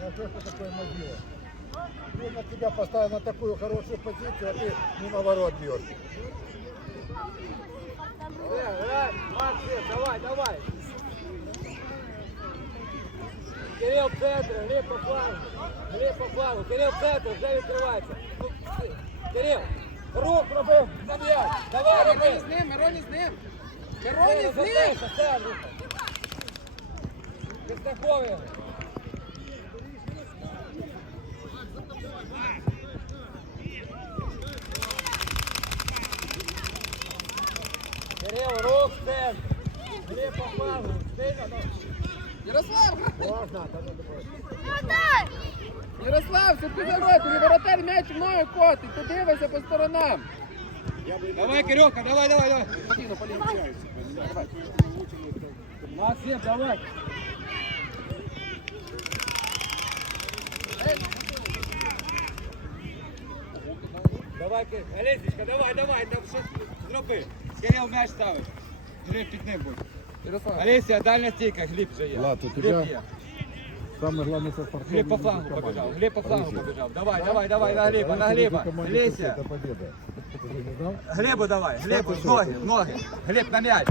Я что это такое могила? Видно, тебя поставил на такую хорошую позицию, а ты мимо ворот бьешь. Максим, давай, давай. Кирилл в центр, Глеб по флангу. Глеб по флангу. Кирилл в центр, вже відкривається. Ну, ти- Кирилл, рух робив на м'яч. Давай, Мироні роби. з ним, Мироні з ним. Кирилл, Мироні з ним. запрesa, все, рухай. Підстраховуй його. Кирилл, рух в центр. Глеб по флангу. Сильно, ну. Ярослав, Можно, там надо Ярослав, все під воротами, воротар м'яч мною котить, ти дивишся по сторонам. Давай, Кирюха, давай, давай, давай. Спокійно, полінчається. Давай. Максим, давай. Давай, Кир. Олесечка, давай, давай, там щось зроби. Кирил м'яч ставиш. Гліб під ним будь. Ярослав. Олеся, дальня стійка, Гліб вже є. Влад, у Гліб тебя є. Самое главное со спортсменом. Гліб по флангу побіжав. Гліб по флангу побіжав. Давай, давай, давай, на Гліба, на Гліба. Олеся. Это победа. Ты не знал? Глебу давай, Глебу, в ноги, в ноги. Глеб на м'яч.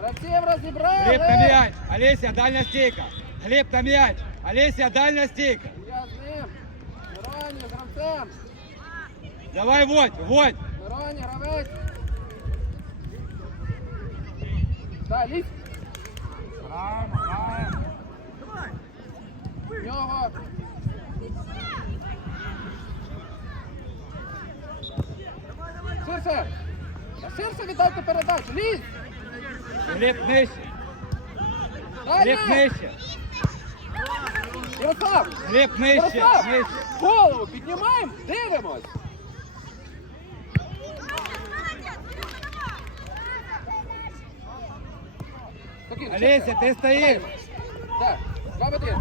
Гравців розібрали. Глеб на м'яч. Олеся, дальня стійка. Глеб на м'яч. Олеся, дальня стійка. Я з ним. Мироні, з гравцем. Давай, Водь, Водь. Мироні, гравець. Так, лізь. Граємо, граємо. В нього. Ширше. Та Ширше віддайте передачу. Лізь. Глеб нижче. Глеб Далі. нижче. Ярослав. Глеб нижче. Ярослав. Нижче. Голову піднімаємо. Дивимось. Спокійно, Олеся, ширше. ти стоїш. Так, два в один.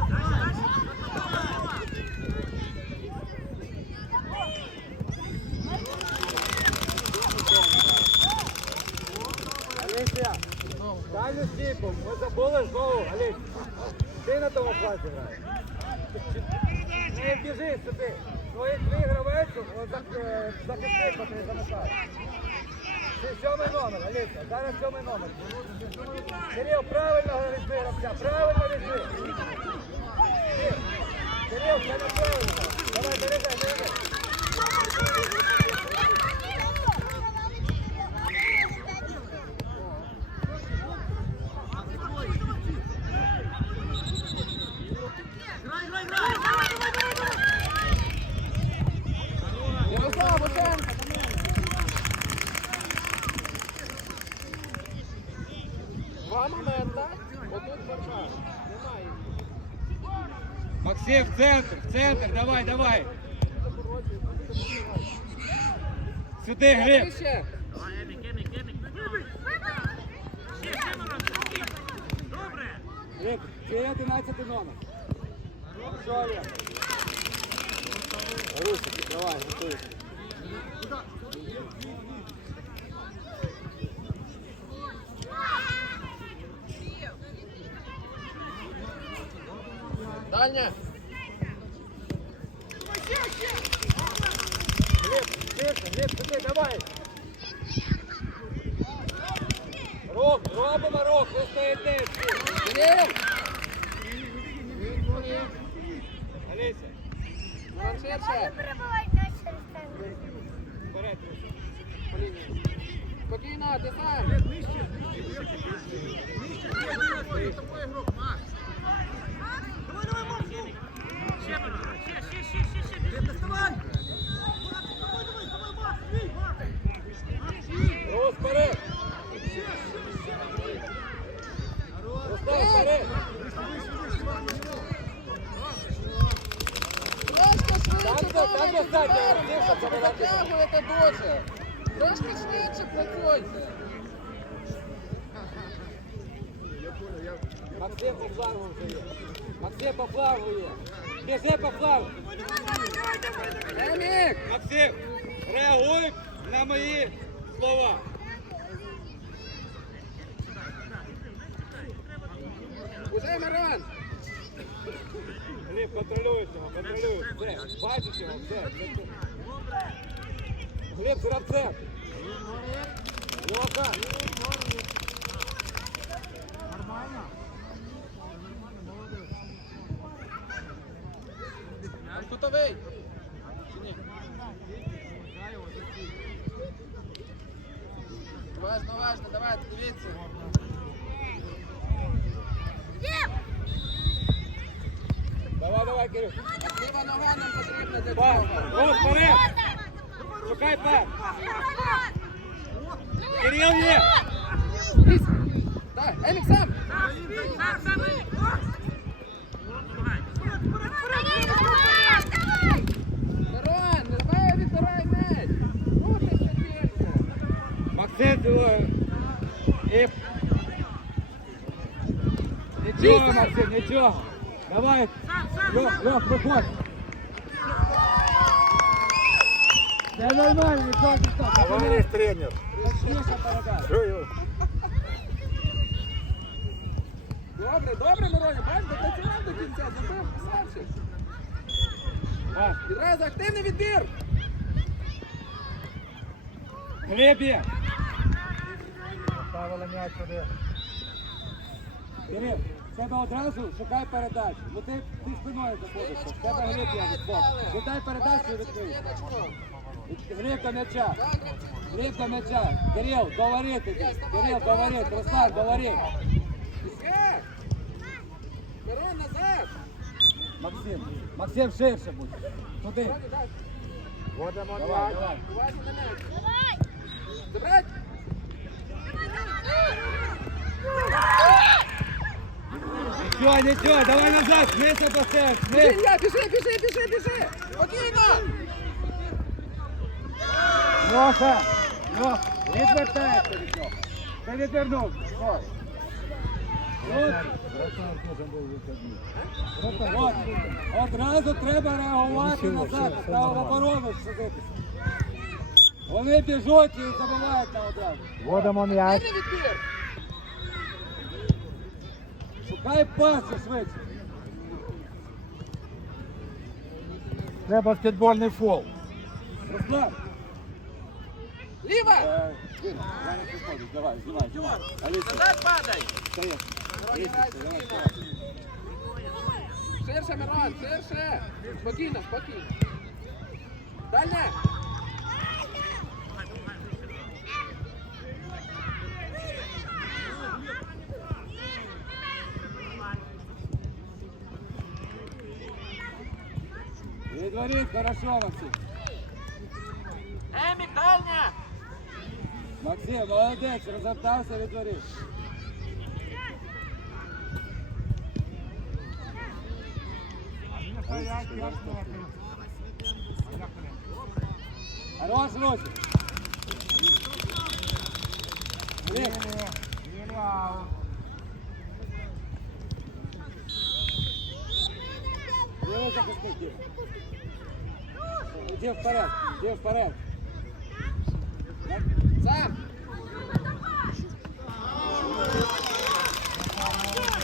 Дальню стійку. Ми забули знову, Олеся. Ти на тому класі граєш. Не біжи сюди. Твої твій гравець, от так, е, захисник, який сьомий номер, Олеся, зараз сьомий номер. Кирил, правильно візьми гравця, правильно візьми. Кирил, Кирил, це неправильно. Давай, берегай, берегай. В центр, давай, давай. Сюди, Глеб. Вище. Глеб, це 11 номер. Що, Олег? Русики, давай, готуйся. Дальня. Швидше, давай. Рок, робимо рок, ви стоїте. Олеся. Швидше. Вперед. Спокійно, ти сам. Давай, давай, Макс. достатньо Тепер гравців, щоб ви забирати. затягуєте дуже. Трошки швидше працюйте. Максим по флангу вже є. Максим по флангу є. Біжи по флангу. Емік! Максим, реагуй на мої слова. Уже Мирон! Гліб, контролюєш його, контролюєш. Все, бачиш його, все. все, все. Гліб, з гравцем. Льоха. Ліва нога нам потрібна для Пас. цього. Ось, вперед. Шукай пас. Кирил є. Лізь! Так, Емік сам! Мирон, не давай відбирай м'яч! Рухайся більше! Максим цілує. І... Нічого, Максим, нічого. Давай. Льох, Льох, проходь. Це нормально, нічого, нічого. Товарищ тренер. Точніше передай. Чую. Добре, добре, Мироня, бачиш, дотацював до кінця, забив, красавчик. Пас. Відразу активний відбір. Глеб є. Ставила м'яч сюди. Кирил, в тебе одразу шукай передачу. Ну ти, ти спиною заходишся. В тебе Глеб є від бок. Шукай передачу і відкрий. Глеб до м'яча. Глеб до м'яча. Кирил, говори тоді. Кирил, говори. Руслан, говори. Є! Мирон, назад! Максим, Максим ширше буде. Туди. Мироні, дай. Вводимо Давай, м'яч. давай. Уважно на м'яч. Забрать! Нічого, нічого, давай назад. Смійся по себе. Біжи, Смій. Ілля, біжи, біжи, біжи, біжи! Спокійно! Лоха. Лох. Відвертається від нього. Ти відвернув. Ой. От. От. Одразу треба реагувати назад, треба в оборону сидити. Вони біжуть і забувають на одразу. Вводимо м'яч. Активний відбір! Шукай паси швидше. Це баскетбольний фол. Руслан. Ліва! Е, Діма, зараз виходиш, давай, знімай, знімай. Аліса, Назад падай! стоїть. Мироні, Аліса, дай, давай, спокійно. давай. Ширше, Мирон, ширше! Спокійно, спокійно. Дальне! Відворіт, хорошо, Максим. Емік, дальня! Максим, молодець, розвертався, відворіт. Хорош, Русик. Глеб, Левый запускай, Иди вперед, иди вперед. Сам!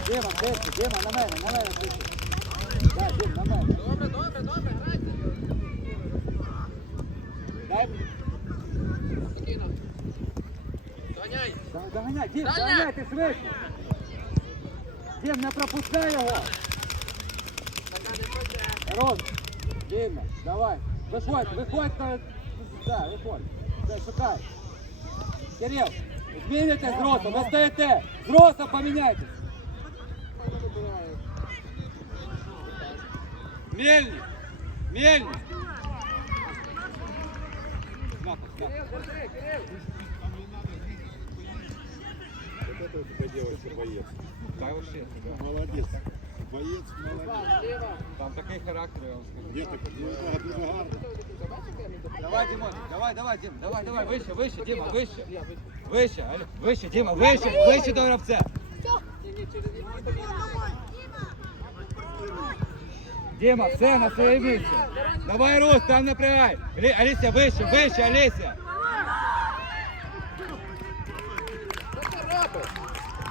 Дима, тише, Дима, на мене, на мене тише. Да, Дим, на мене. Добре, добре, добре, грайте! Дай, Спокійно. Доганяй! да- доганяй, Дим, Даня! доганяй, ти швидше. Дим, не пропускай його. Рон, Дима, давай. Виходь, виходь, на- да, виходь. Все, шукай. Кирил, змінюйтесь з ростом, ви стоїте. З ростом поміняйтесь. Воно вибиває. Мельник, мельник. Кирил, держи, Кирил! Вот это у тебя девочка боец. Да вообще. Молодець. Боєць, молодець. Ліва. Там такий характер, я вам скажу. Є так, ну, так, дуже гарно. Бачите, я не допомагаю? Давай, Дімон, давай, давай, Дім, давай, давай, вище, вище, Діма, вище. Вище, Алло, вище, Діма, вище, вище до гравця. Ні, ні, через лінію тобі. Діма, все, на своє місце. Давай, Рус, там напрягай. Лі- Аліся, вище, вище, Аліся. Що ти робиш?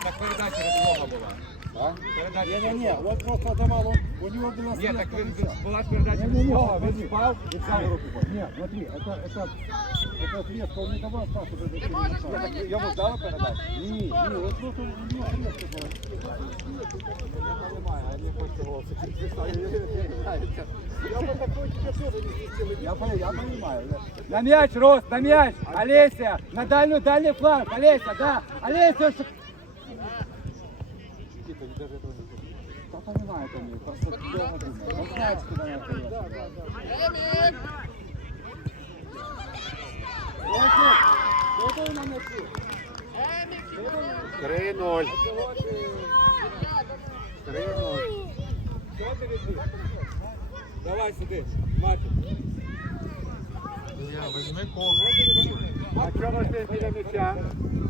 Так передача розмога була. Да? Не, не, не, он просто давал он, у него была Нет, так была передача. Не, не, не, он спал и сам руку поднял. Нет, смотри, это, это, это срезка, он не давал спасу. Ты можешь выйти, Я ему дал передать Не, не, он просто, у него срезка была. Я понимаю, они хоть волосы Я бы такой тебе тоже не свистил. Я понимаю. На мяч, Рост, на мяч, Олеся, на дальнюю, дальний фланг, Олеся, да, Олеся, даже этого не купил. Да понимаю это мне, просто дома думаю. Он знает, что надо приехать. Готовы на мячи. 3-0. 3-0. Что ты летишь? Давай сюда, Матик. Я возьми кол. А чого ж ти біля м'яча?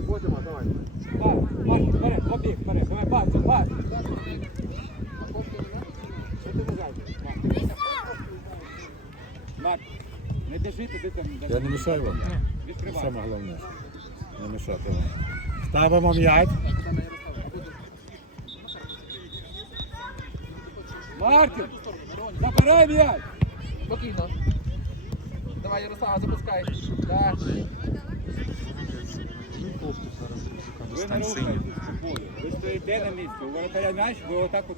Ходимо, давай. Так, Марк, бери, побіг, бери. Не держите, дитя. Я не мішаю вам. Це саме головне. Не мішати вам. Ставимо м'ять. Мартин! Забирай м'ять! Спокійно. Давай, Ярослава, запускай. Так. Ви на руку. По. Ви стоїте на місці, у воротаря м'яч, ви отак от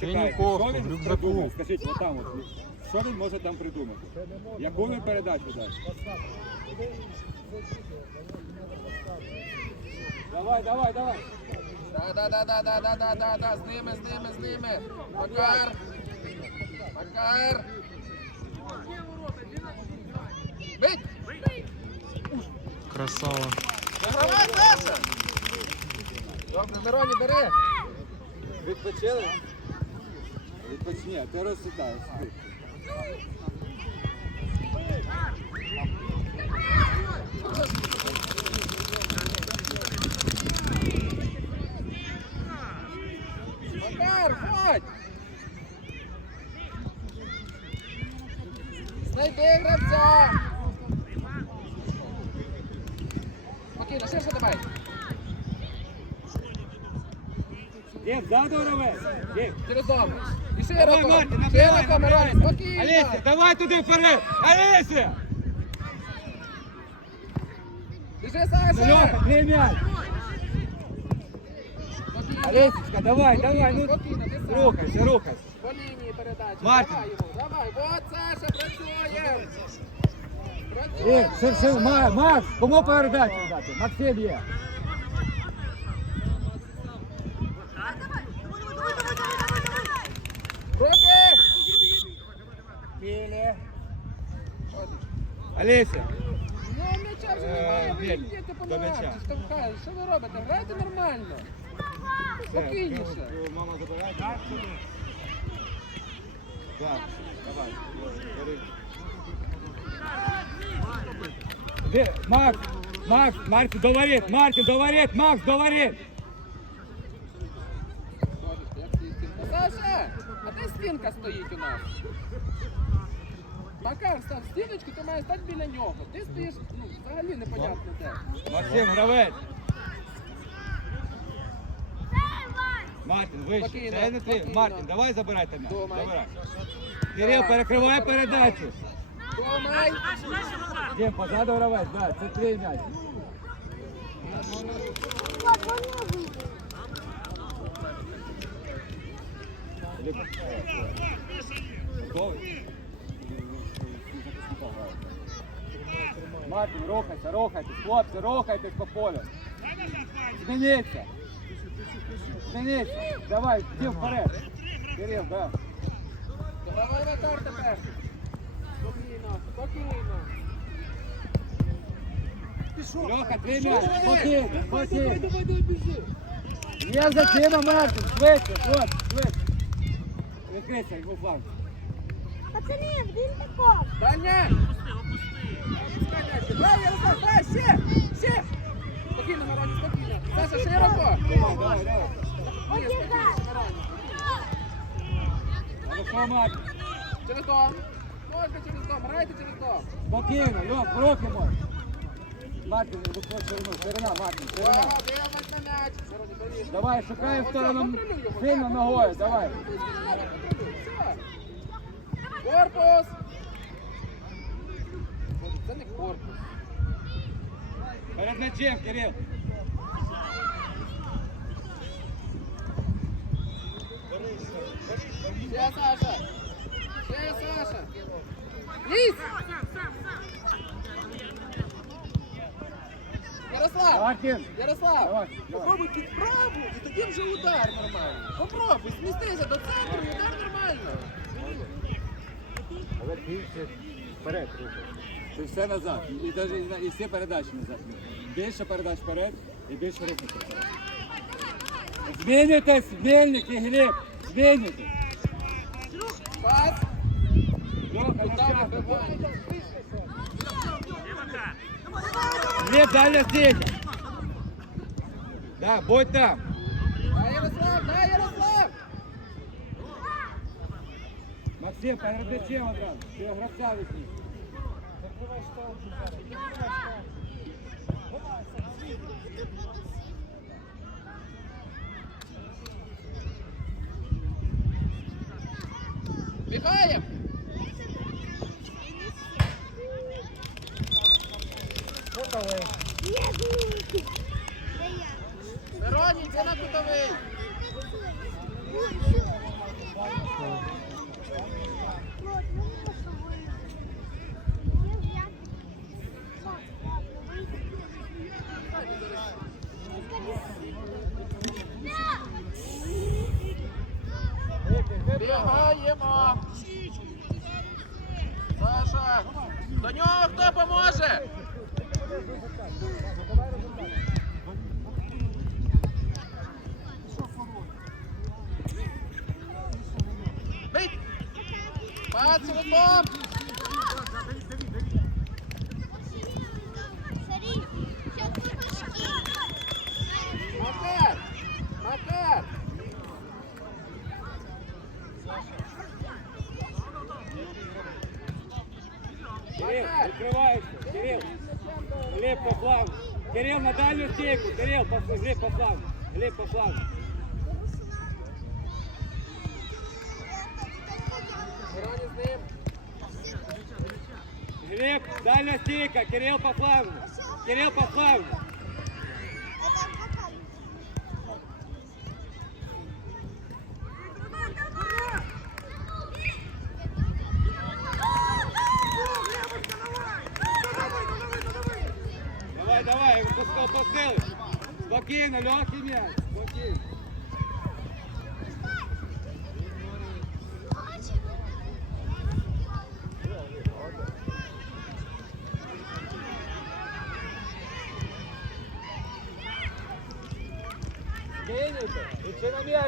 чекаєте. Що він придумав? Скажіть, отам от. Що він може там придумати? Яку він передачу дасть? Давай, давай, давай. Да, да, да, да, да, да, да, да, да, з ними, з ними, з ними. Макар. Макар. Бить! Красава. Загравай, Саша! Добре, Мироні, бери. Відпочили? Відпочні, а ти розсікаєш. Макар, ходь! Знайди гравця! Спокійно, ширше давай. Дім, ззаду гравець. Дім. Через дому. І Давай, широко. Мартин, набирай, Широко, Мироні, набирай. спокійно. Олеся, давай туди вперед. Олеся! Біжи, Саша! Льоха, бери м'яч. Спокійно. Олесечка, давай, давай, ну. Спокійно, ти сам. Рухайся, рухайся. По лінії передачі. Мартін. Давай йому, давай. Вот, Саша, працює. Е, Працює. все, все, Ма- Макс, кому передачу дати? Максим є. Олеся. Ну, м'яча вже немає, ви Біль, йдете по до м'яча. ногам, штовхаєте. Що ви робите? Грайте нормально. Спокійніше. Мама забирає. Так, давай. бери. Де? Макс, Макс, Мартин, до воріт, Мартин, до воріт, Макс, до воріт. Саша, а де стінка стоїть у нас? Макар, став стіночку, ти маєш стати біля нього. Ти стоїш, ну, взагалі непонятно де. Максим, гравець. Мартин, вище. Спокійно, Це не ти. спокійно. Mартин, давай забирайте м'яч. Думай. Забирай. Кирил, перекривай передачу. Думай! Дім, позаду гравець, да, це твій м'яч. Готовий? Мартин, рухайся, рухайтесь, хлопці, рухайтесь по полю. Змініться. Змініться. Давай, Дім, вперед. Кирил, да. Давай Макар тепер. Спокійно, спокійно. Льоха, твій м'яч. Спокійно, спокійно. давай, давай, біжи. Є за Діма Мартин, швидше, хлопці, швидше. відкрийся, йому фланг. Да ні. Опусти, опусти. Давай, Ярослав, давай, ще, ще. Спокійно, Мироні, спокійно. Саша, Через дом. Можна через дом, грайте. Спокійно, Льон, руки мой. Мартин, виходь. Давай, шукай в сторону. Сильно ногою, давай. контролюй, контролюй, все. Корпус! Це не корпус. Перед м'ячем, Кирил. Ще, Саша! Ще, Саша! Лізь! Ярослав! Мартин. Ярослав! Давай, давай. Попробуй під праву і тоді вже удар нормальний. Попробуй, змістися до центру і удар нормально. Але більше вперед рухай. Ти все назад. І, і, даже, і, і всі передачі назад. Більше передач вперед і більше рухайся вперед. Змінюйтесь, Мельник і Глеб. Змінюйтесь. Пас! Льоха, на Удар час. вибивання. Глеб, дальня стійка. Да, будь там. Дай, Ярослав, дай, Ярослав! Олексій, перед цим одразу. Ти гравця візьми. Закривай. Бігаємо! Кутовий. Це на кутовий. Бігаємо! Саша! До нього хто поможе? Глеб по флангу. Кирилл на дальню стійку. Кирилл, по, Глеб по флангу. Глеб по флангу. Глеб, дальня стійка. Кирилл по флангу. Кирилл по флангу.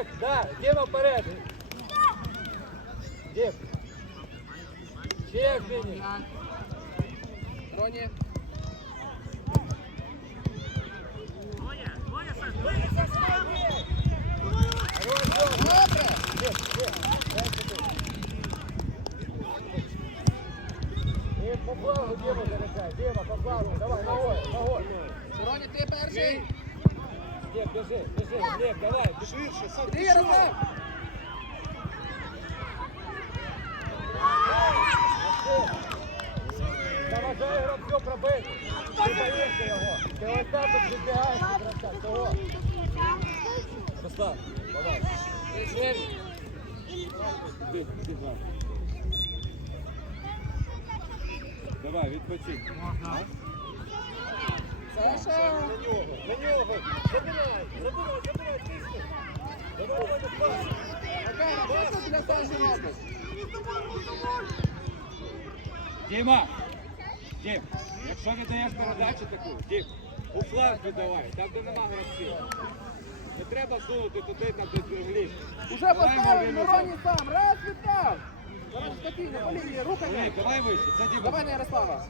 І чи на м'яч? Да, Діма вперед. Дім. Ще змінюй. Мироні! Глеб, біжи, біжи, Глеб, давай, ширше, Іди, Ярослав! Заважай гравцю пробити. Ти боїшся його. Ти ось так от відбігаєш від гравця. Того. Руслан, давай. Іди. Іди, іди, давай. Давай, відпочинь. Саша! На нього, на нього! Забирай! Забирай, забирай, тисни! Давай, давай, давай! Паса для Саші робиш! Діма! Дім, якщо не даєш передачу таку, Дім, у флаг віддавай, там, де нема гравців. Не треба сунути туди, там, де звірглі. Уже поставив, Мироні сам, раз віддав! Зараз спокійно, по лінії, рухай! Олег, давай вище, це Діма. Давай на Ярослава!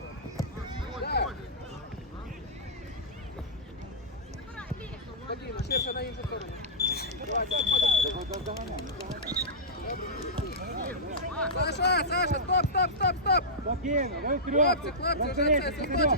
Так. Саша, Саша, стоп, стоп, стоп, стоп! Спокійно, ви втрьох! Хлопці, хлопці, вже це, це,